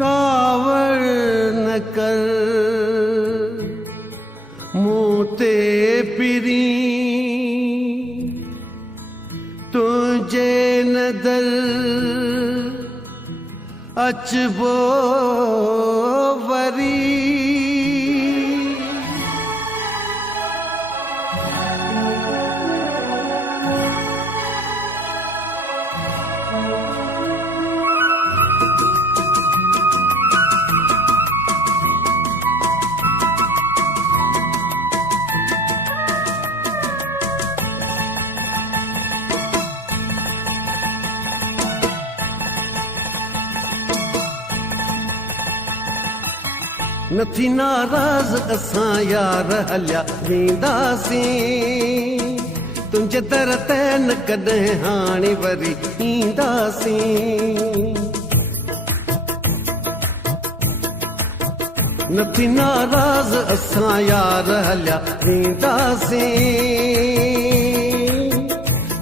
कावड़ न कर मुँह ते पिरी तुझे नदर अचबो वरी नथी नाराज़ असां यार हलिया वेंदासीं तुंहिंजे दर ते न कॾहिं हाणे वरी ईंदासीं नथी नाराज़ असां यार हलिया वेंदासीं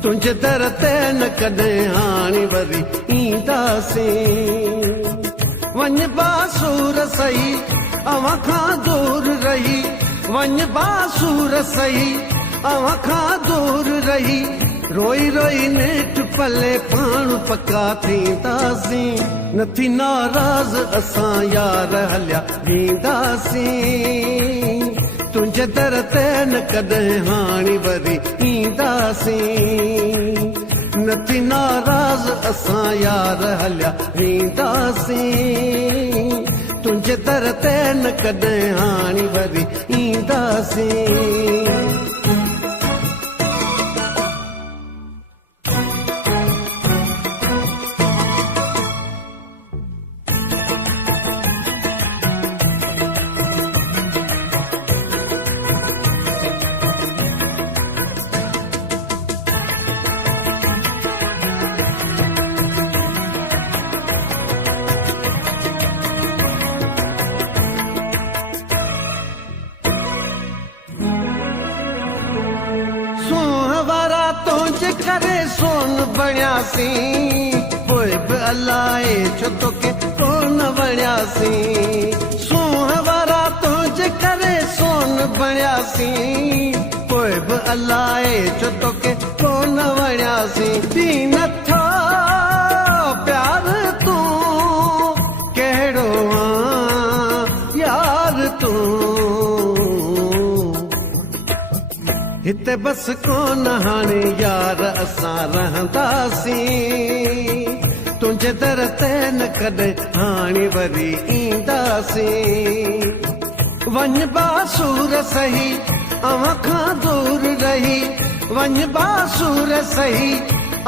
तुंहिंजे दर ते न कॾहिं हाणे वरी ईंदासीं वञ बासूर सही अवां खां दूर रही वञ बासूर सही अवां खां दूर रही रोई रोई नेठ पले पाण पका थींदासीं नथी नाराज़ असां यार हलिया वेंदासीं तुंहिंजे दर ते न कॾहिं हाणे वरी ईंदासीं नथी नाराज़ असां यार हलिया वेंदासीं तुंहिंजे दर ते न कॾहिं हाणे वरी ईंदासीं तुंहिंजे करे सोन बणियासीं पोइ बि अलाए छो तोखे कोन वणियासीं सूंह वारा तुंहिंजे करे सोन बणियासीं पोइ बि अलाए छो तोखे कोन वणियासीं थी नथो प्यार तूं कहिड़ो यार तूं हिते बस कोन हाणे यार असां रहंदासीं तुंहिंजे दर ते न कॾहिं हाणे वरी ईंदासीं वञ बासूर सही अवां खां दूर रही वञ बासूर सही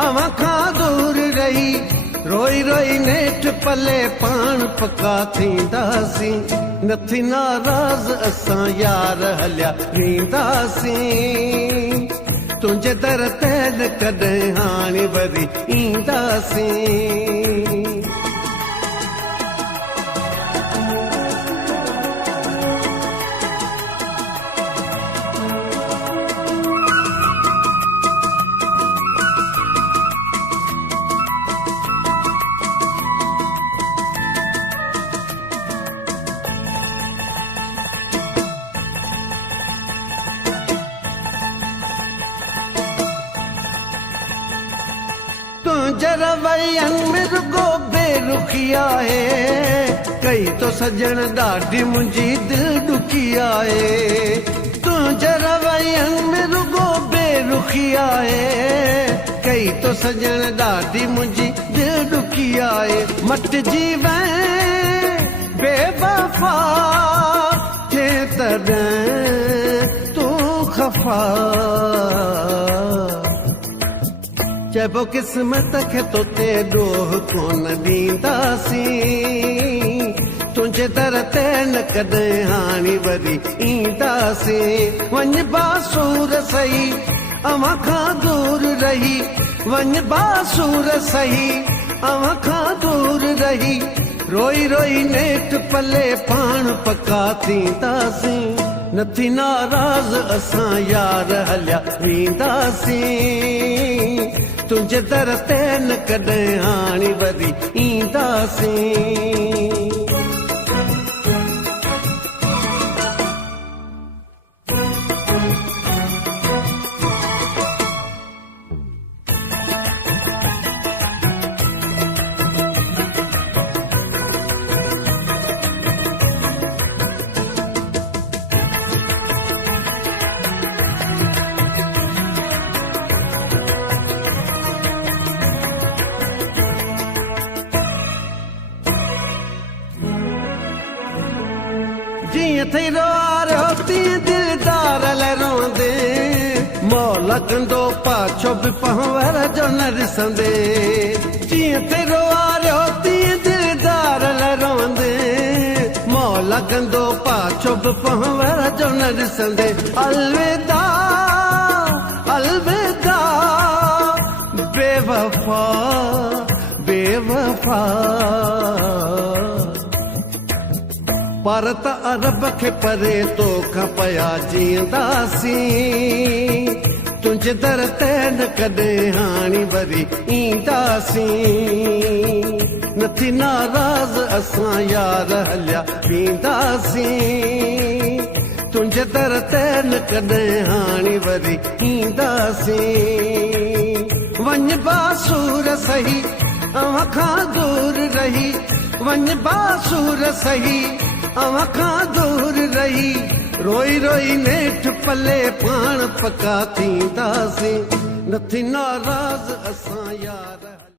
अवां खां दूर रही रोई रोई नेठ पले पाण पका थींदासीं नथी नाराज़ असां यार हलिया वेंदासीं तुंहिंजे दर ते न कॾहिं हाणे वरी ईंदासीं तुंहिंजे रवैयन में रुगो बेरुखी आहे कई तो सजण ॾाढी मुंहिंजी दिलि ॾुखी आहे तुंहिंजे रवैयन में रुगो बेरुखी आहे कई तो सजण ॾाढी मुंहिंजी दिलि ॾुखी आहे मटिजी वञ बेवफा थे तॾहिं तूं खफ़ा चइबो क़िस्मत खे तोते ॾोह कोन ॾींदासीं तुंहिंजे दर ते न कॾहिं हाणे वरी ईंदासीं वञ बासूर सही अवां खां दूर रही वञ बासूर सही अवां खां दूर रही रोई रोई नेठ पले पाण पका थींदासीं नथी नाराज़ असां यार हलिया वेंदासीं तुंहिंजे दर ते न कॾहिं हाणे वरी ईंदासीं थी रोआरियो तीअं दिलदार लाइ रोंदे मौला कंदो पाछो बि पहवर जो न ॾिसंदे जीअं थी रोआरियो तीअं दिलदार लाइ रोंदे मौला कंदो पाछो बि पहवर जो न ॾिसंदे अलविदा अलविदा बेवफा बेवफा पर त अरब खे परे तोखां पया जीअंदासीं तुंहिंजे दर ते न कॾहिं हाणे वरी ईंदासीं नथी नाराज़ असां यार हलिया वेंदासीं तुंहिंजे दर ते न कॾहिं हाणे वरी ईंदासीं वञ बासूर सही अवां खां दूर रही वञ बासूर सही अवां खां दूर रही रोई रोई नेठ पले पाण पका थींदासीं नथी नाराज़ असां यार